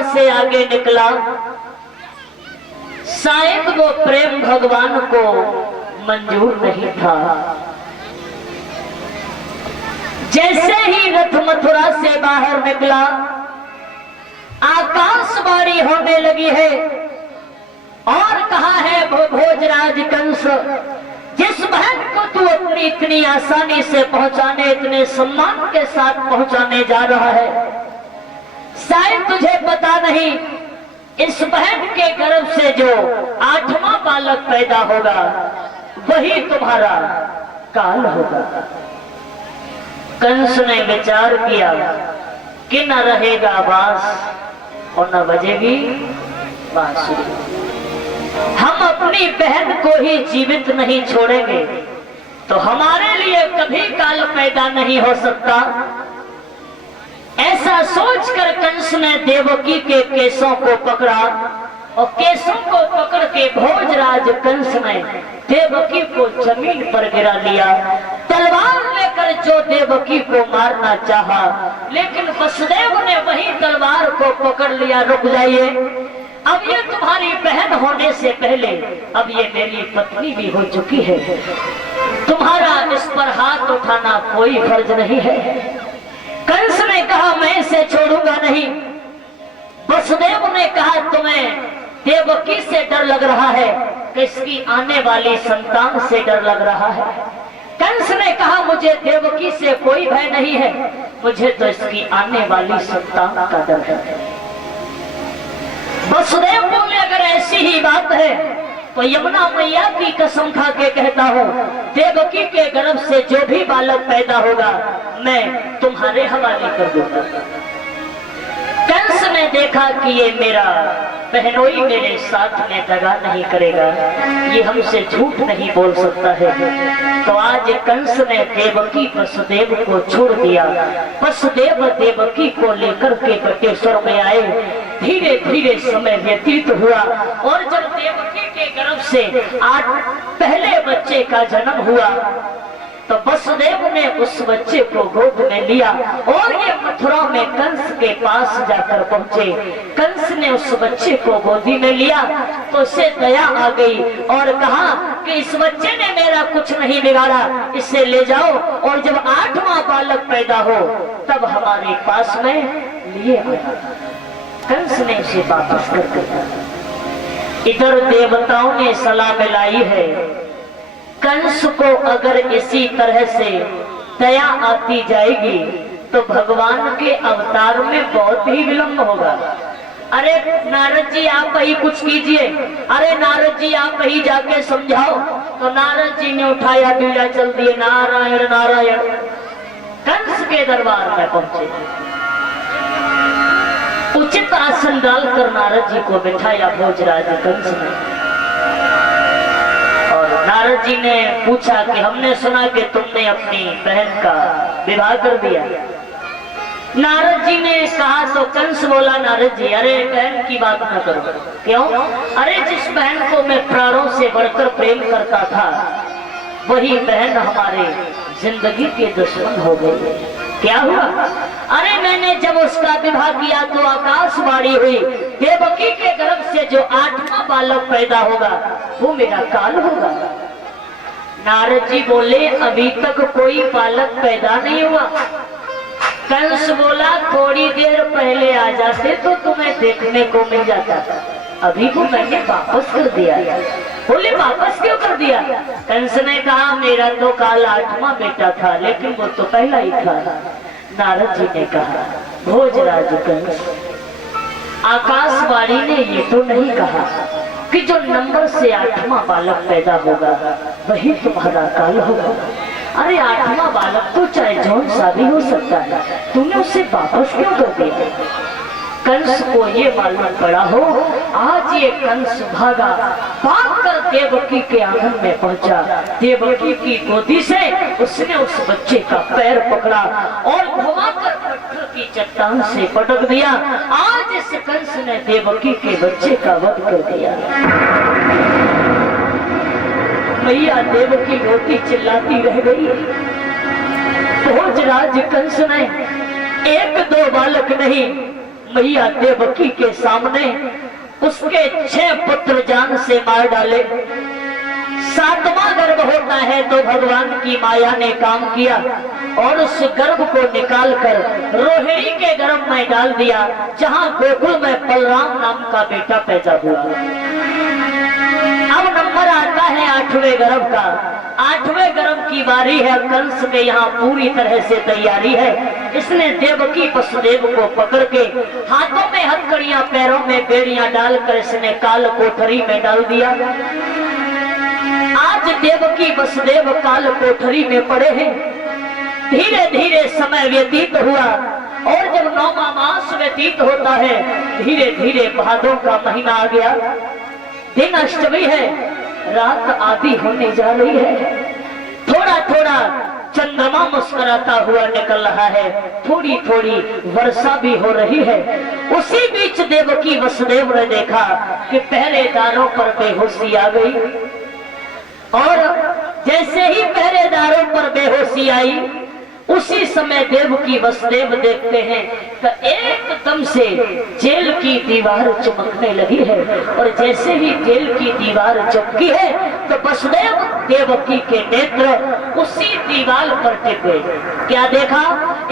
मथुरा से आगे निकला। शायद वो प्रेम भगवान को मंजूर नहीं था। जैसे ही रथ मथुरा से बाहर निकला, आकाशवाणी होने लगी है और कहा है भोजराज कंस, जिस बहन को तू अपनी इतनी आसानी से पहुंचाने, इतने सम्मान के साथ पहुंचाने जा रहा है, शायद तुझे पता नहीं इस बहन के गर्भ से जो 8वां बालक पैदा होगा वही तुम्हारा काल होगा। कंस ने विचार किया कि न रहेगा बांस और न बजेगी बांसुरी। हम अपनी बहन को ही जीवित नहीं छोड़ेंगे तो हमारे लिए कभी काल पैदा नहीं हो सकता। ऐसा सोचकर कंस ने देवकी के केसों को पकड़ा और केसों को पकड़ के भोजराज कंस ने देवकी को जमीन पर गिरा लिया। तलवार लेकर जो देवकी को मारना चाहा, लेकिन वसुदेव ने वही तलवार को पकड़ लिया। रुक जाइए, अब ये तुम्हारी बहन होने से पहले अब ये मेरी पत्नी भी हो चुकी है। तुम्हारा इस पर हाथ उठाना कोई फर्ज नहीं है। कंस ने कहा मैं इसे छोड़ूंगा नहीं। वसुदेव ने कहा तुम्हें देवकी से डर लग रहा है कि इसकी आने वाली संतान से डर लग रहा है। कंस ने कहा मुझे देवकी से कोई भय नहीं है, मुझे तो इसकी आने वाली संतान का डर है। वसुदेव बोले अगर ऐसी ही बात है तो यमुना मैया की कसम खा के कहता हूँ, देवकी के गर्भ से जो भी बालक पैदा होगा मैं तुम्हारे हवाले कर दूंगा। कंस ने देखा कि ये मेरा बहनोई मेरे साथ में दगा नहीं करेगा, ये हमसे झूठ नहीं बोल सकता है। तो आज कंस ने देवकी वसुदेव को छोड़ दिया। वसुदेव देवकी को लेकर के बटेश्वर में आए। धीरे धीरे समय व्यतीत हुआ और जब देवकी के गर्भ से आज पहले बच्चे का जन्म हुआ तो वसुदेव ने उस बच्चे को गोद में लिया और ये मथुरा में कंस के पास जाकर पहुंचे। कंस ने उस बच्चे को गोदी में लिया तो उसे दया आ गई और कहा कि इस बच्चे ने मेरा कुछ नहीं बिगाड़ा, इसे ले जाओ और जब 8वां बालक पैदा हो तब हमारे पास में लिए आया। कंस ने इसे वापस कर दिया। इधर देवताओं ने सलाह मिलाई है, कंस को अगर इसी तरह से दया आती जाएगी तो भगवान के अवतार में बहुत ही विलंब होगा। अरे नारद जी आप ही कुछ कीजिए, अरे नारद जी आप ही जाके समझाओ। तो नारद जी ने उठाया बीड़ा चल दिए, नारायण नारायण। कंस के दरबार में पहुंचे, उचित आसन डालकर नारद जी को बिठाया भोजराज कंस ने। नारद जी ने पूछा कि हमने सुना कि तुमने अपनी बहन का विवाह कर दिया। नारद जी ने कहा तो कंस बोला नारद जी अरे बहन की बात न करो। क्यों? अरे जिस बहन को मैं प्राणों से बढ़कर प्रेम करता था वही बहन हमारे जिंदगी के दुश्मन हो गई। क्या हुआ? अरे मैंने जब उसका विवाह किया तो आकाशवाणी हुई, देवकी के गर्भ से जो 8वां बालक पैदा होगा वो मेरा काल होगा। नारद जी बोले अभी तक कोई बालक पैदा नहीं हुआ। कंस बोला थोड़ी देर पहले आ जाते तो तुम्हें देखने को मिल जाता, अभी को मैंने वापस कर दिया। बोले वापस क्यों कर दिया? कंस ने कहा मेरा तो काल 8वां बेटा था लेकिन वो तो पहला ही था। नारद जी ने कहा भोजराज कंस, आकाशवाणी ने ये तो नहीं कहा कि जो नंबर से 8वां बालक पैदा होगा वही तुम्हारा काल होगा। अरे 8वां बालक तो चाहे जौन सा भी हो सकता है, तुमने उसे वापस क्यों कर दिया? कंस को ये मालूम पड़ा हो, आज ये कंस भागा, भागकर देवकी के आंगन में पहुंचा। देवकी की गोदी से उसने उस बच्चे का पैर पकड़ा और घुमाकर पत्थर की चट्टान से पटक दिया। आज इस कंस ने देवकी के बच्चे का वध कर दिया। मैया देवकी रोती चिल्लाती रह गई। भोजराज कंस ने 1-2 बालक नहीं मैया देवकी के सामने उसके 6 पुत्र जान से मार डाले। 7वां गर्भ होता है तो भगवान की माया ने काम किया और उस गर्भ को निकालकर रोहिणी के गर्भ में डाल दिया, जहां गोकुल में बलराम नाम का बेटा पैदा हुआ। अब नंबर आता है 8वें गर्भ का। 8वें गर्भ की बारी है। कंस के यहाँ पूरी तरह से तैयारी है। इसने देवकी वसुदेव को पकड़ के हाथों में हथकड़ियां, पैरों में बेड़ियां डालकर इसने काल कोठरी में डाल दिया। आज देवकी वसुदेव काल कोठरी में पड़े हैं। धीरे धीरे समय व्यतीत हुआ और जब 9वां मास व्यतीत होता है, धीरे धीरे भादों का महीना आ गया। दिन अष्टमी है, रात आधी होने जा रही है। थोड़ा थोड़ा चंद्रमा मुस्कुराता हुआ निकल रहा है, थोड़ी थोड़ी वर्षा भी हो रही है। उसी बीच देवकी वसुदेव ने देखा कि पहरेदारों पर बेहोशी आ गई और जैसे ही पहरेदारों पर बेहोशी आई, उसी समय देवकी वसुदेव देखते हैं तो एकदम से जेल की दीवार चमकने लगी है और जैसे ही जेल की दीवार चमकी है तो वसुदेव देवकी के नेत्र उसी दीवार पर टिक गए। क्या देखा?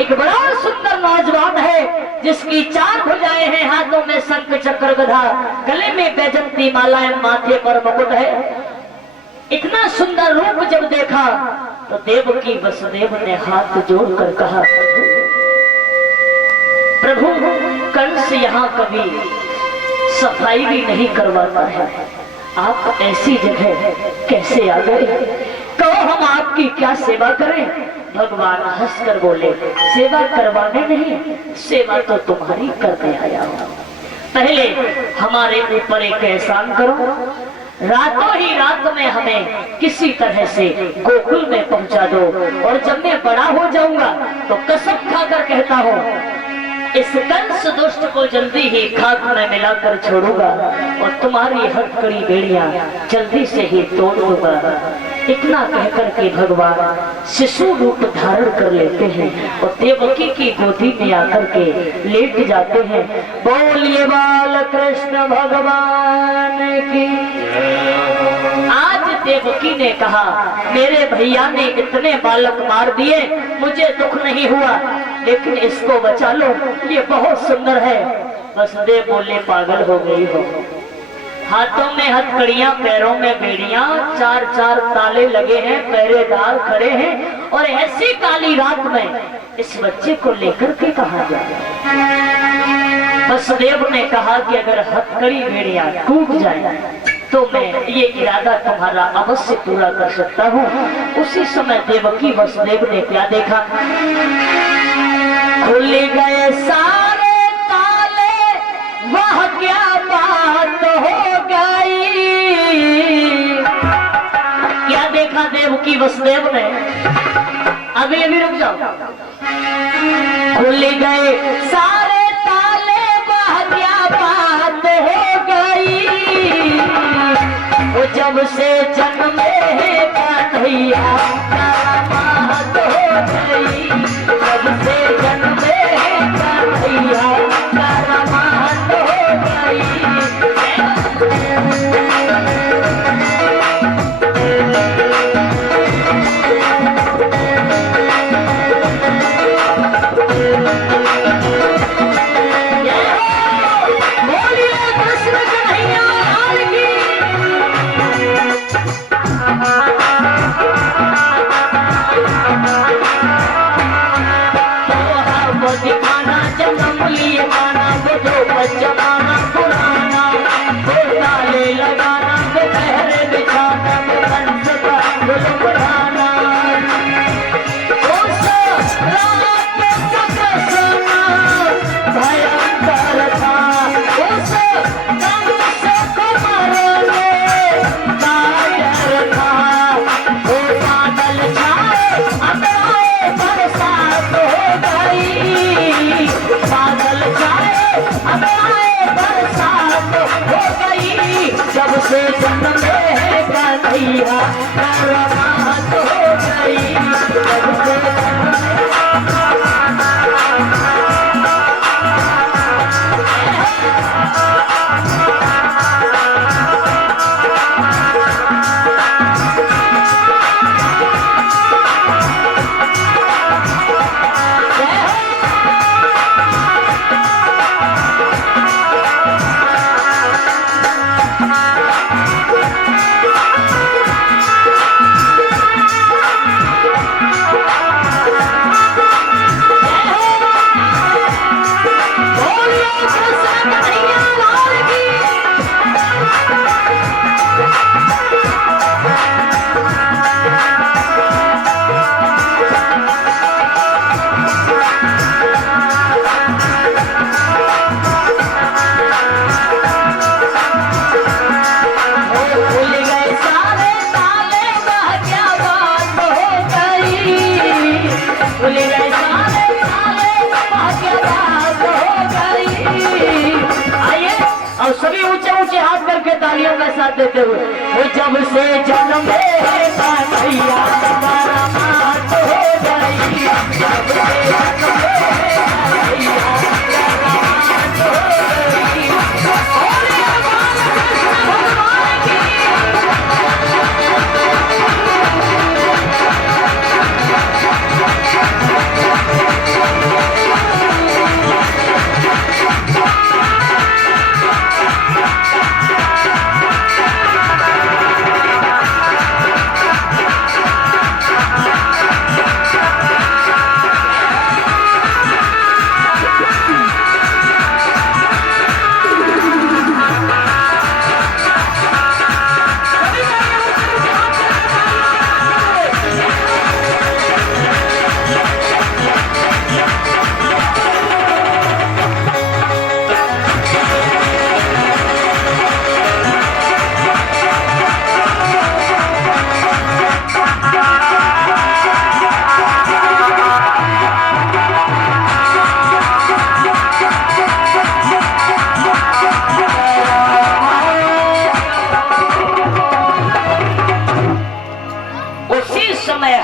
एक बड़ा सुंदर नौजवान है जिसकी 4 भुजाएं हैं, हाथों में शंख चक्र गदा, गले में बैजंती मालाएं, माथे पर मुकुट है। इतना सुंदर रूप जब देखा तो देवकी वसुदेव ने हाथ जोड़कर कहा, प्रभु कंस यहाँ कभी सफाई भी नहीं करवाता है, आप ऐसी जगह कैसे आ गए? तो हम आपकी क्या सेवा करें? भगवान हंसकर बोले, सेवा करवाने नहीं, सेवा तो तुम्हारी करने आया हूं। पहले हमारे ऊपर एक एहसान करो, रातों ही रात में हमें किसी तरह से गोकुल में पहुंचा दो और जब मैं बड़ा हो जाऊंगा तो कसम खाकर कहता हूँ इस कंस दुष्ट को जल्दी ही खाक में मिलाकर छोड़ूंगा और तुम्हारी हथकड़ी बेड़ियां जल्दी से ही तोड़ दूंगा। इतना कहकर के भगवान शिशु रूप धारण कर लेते हैं और देवकी की गोदी में आकर के लेट जाते हैं। बोलिए बाल कृष्ण भगवान की। आज देवकी ने कहा, मेरे भैया ने इतने बालक मार दिए, मुझे दुख नहीं हुआ, लेकिन इसको बचा लो, ये बहुत सुंदर है। वसुदेव बोले, पागल हो गई हो, हाथों में हथकड़ियां, पैरों में बेड़ियां, 4-4 ताले लगे हैं, पहरेदार खड़े हैं और ऐसी काली रात में इस बच्चे को लेकर के कहा जाए? वसुदेव ने कहा कि अगर हथकड़ी बेड़ियां टूट जाए तो मैं ये इरादा तुम्हारा अवश्य पूरा कर सकता हूँ। उसी समय देवकी वसुदेव ने क्या देखा? खुल गए सारे ताले, वह क्या बात हो गई। क्या देखा देवकी वसुदेव ने? अभी रुक जाओ। खुल गए सारे ताले, वह क्या बात हो गई। वो जब से जन्मे है कन्हैया, करामात हो गई। जब से जन्मे है कन्हैया, करामात हो गई। जमाना पुराना, ताले लगाना, पहरे बिछाना, कंस का गुल बढ़ाना। उस रात का कसना भयंकर था, उस कंस को मारने कायर था। वो बादल छाए, अब आए बरसात हो गई। बादल छाए, अब आए बरसात हो गई। जब से जन्मे है कन्हैया, करामात हो गई। जब से और सभी ऊंचे ऊंचे हाथ करके तालियों का साथ देते हुए वो जब से जन्म भैया हमारा मात हो गई, जब से जन्म भैया हमारा मात हो गई।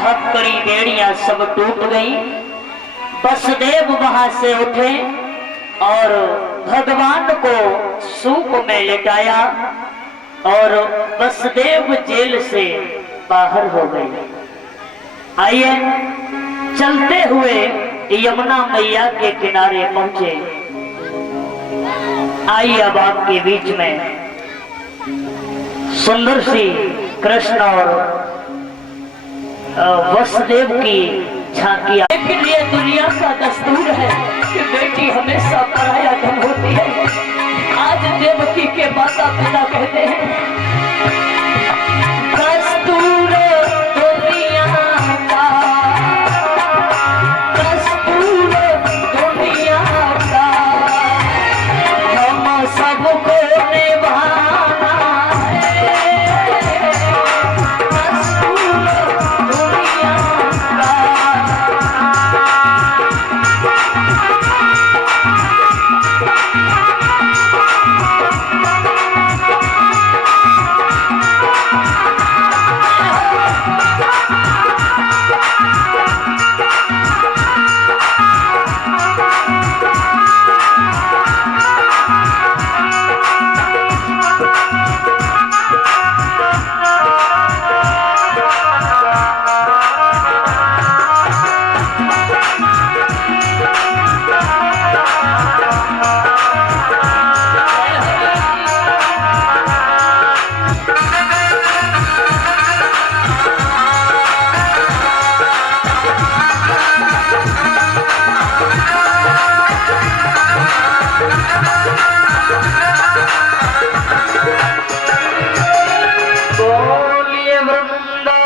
हथकड़ी बेड़ियां सब टूट गई। वसुदेव वहां से उठे और भगवान को सूप में लेटाया और वसुदेव जेल से बाहर हो गए। आइए चलते हुए यमुना मैया के किनारे पहुंचे। आइए अब आपके बीच में सुंदर सी कृष्ण और वसुदेव की झांकियां। लेकिन ये दुनिया का दस्तूर है कि बेटी हमेशा पराया धन होती है। आज देवकी के माता पिता कहते हैं